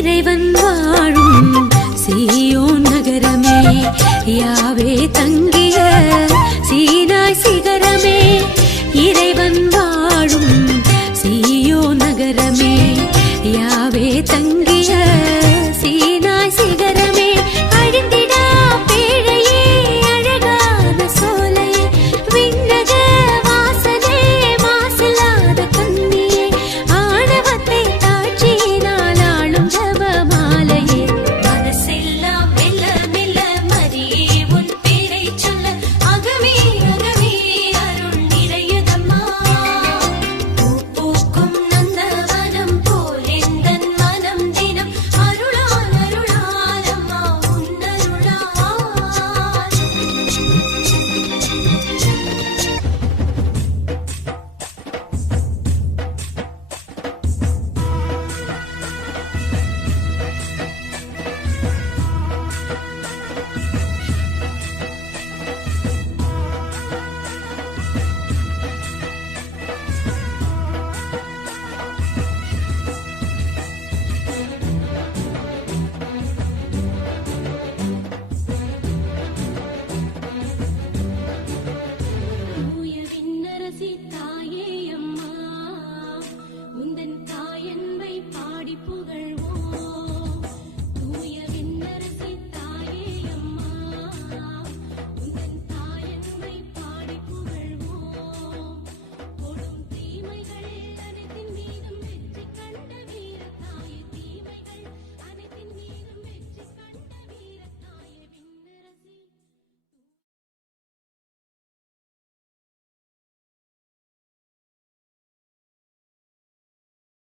இறைவன் வாழும் சீயோன் நகரமே, யாவே தங்கிய சீனாய் சிகரமே. இறைவன் வாழும் சீயோன் நகரமே, யாவே தங்கிய சீனாய் சிகரமே. அழிந்திடா பேழையே, அழகான சோலையே, விண்ணக வாசலே, மாசில்லாத கண்ணியே, ஆணவத்தை தாட்சியினால் ஆளும் ஜபமாலையே. மனசெல்லாம் மெல்ல மெல்ல மரியே உன் பேரை சொல்ல, அகமே அகமே அருள் நிறையதம்மா. பூ பூக்கும் நந்தவனம் போல் எந்தன் மனம் தினம் அருளால் அருளால் அம்மா உன்னருளால். தூய விண்ணரசி தாய்